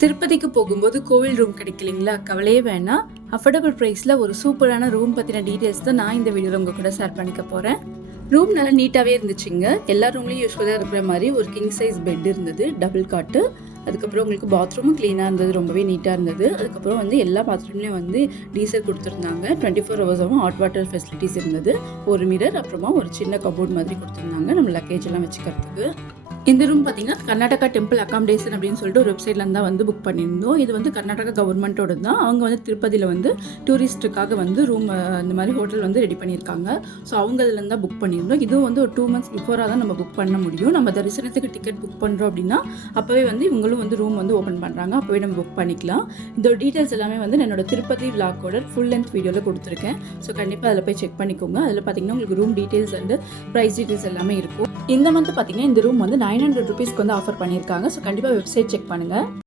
திருப்பதிக்கு போகும்போது கோவில் ரூம் கிடைக்கலீங்களா? கவலையே வேணாம். அஃபோர்டபுள் ப்ரைஸில் ஒரு சூப்பரான ரூம் பற்றின டீட்டெயில்ஸ் தான் நான் இந்த வீடியோவில் உங்கள் கூட ஷேர் பண்ணிக்க போகிறேன். ரூம் நல்லா நீட்டாகவே இருந்துச்சுங்க. எல்லா ரூம்லேயும் யூஸ்ஃபுல்லாக இருக்கிற மாதிரி ஒரு கிங் சைஸ் பெட் இருந்தது, டபுள் காட்டு. அதுக்கப்புறம் உங்களுக்கு பாத்ரூமும் க்ளீனாக இருந்தது, ரொம்பவே நீட்டாக இருந்தது. அதுக்கப்புறம் வந்து எல்லா பாத்ரூம்லேயும் வந்து டீசல் கொடுத்துருந்தாங்க. 24 ஹவர்ஸாகவும் ஹாட் வாட்டர் ஃபெசிலிட்டிஸ் இருந்தது. ஒரு மிரர், அப்புறமா ஒரு சின்ன கபோர்ட் மாதிரி கொடுத்துருந்தாங்க நம்ம லக்கேஜ் எல்லாம் வச்சுக்கிறதுக்கு. இந்த ரூம் பார்த்தீங்கன்னா கர்நாடகா டெம்பிள் அகாமடேஷன் அப்படின்னு சொல்லிட்டு ஒரு வெப்சைட்லேருந்து தான் வந்து புக் பண்ணியிருந்தோம். இது வந்து கர்நாடகா கவர்மெண்ட்டோட தான். அவங்க வந்து திருப்பதியில் வந்து டூரிஸ்ட்டுக்காக வந்து ரூம் இந்த மாதிரி ஹோட்டல் வந்து ரெடி பண்ணியிருக்காங்க. ஸோ அவங்க இதுலேருந்து தான் புக் பண்ணியிருந்தோம். இதுவும் வந்து ஒரு 2 months பிஃபோராக தான் நம்ம புக் பண்ண முடியும். நம்ம தரிசனத்துக்கு டிக்கெட் புக் பண்ணுறோம் அப்படின்னா அப்போவே வந்து இவங்களும் வந்து ரூம் வந்து ஓப்பன் பண்ணுறாங்க. அப்போவே நம்ம புக் பண்ணிக்கலாம். இதோட டீட்டெயில்ஸ் எல்லாமே வந்து என்னோட திருப்பதி விளாகோட ஃபுல் லென்த் வீடியோவில் கொடுத்துருக்கேன். ஸோ கண்டிப்பாக அதில் போய் செக் பண்ணிக்கோங்க. அதில் பார்த்தீங்கன்னா உங்களுக்கு room details and price details எல்லாமே இருக்கும். இந்த மந்த் பார்த்தீங்கன்னா இந்த ரூம் வந்து 900 rupees வந்து ஆஃபர் பண்ணியிருக்காங்க. ஸோ கண்டிப்பாக வெப்சைட் செக் பண்ணுங்கள்.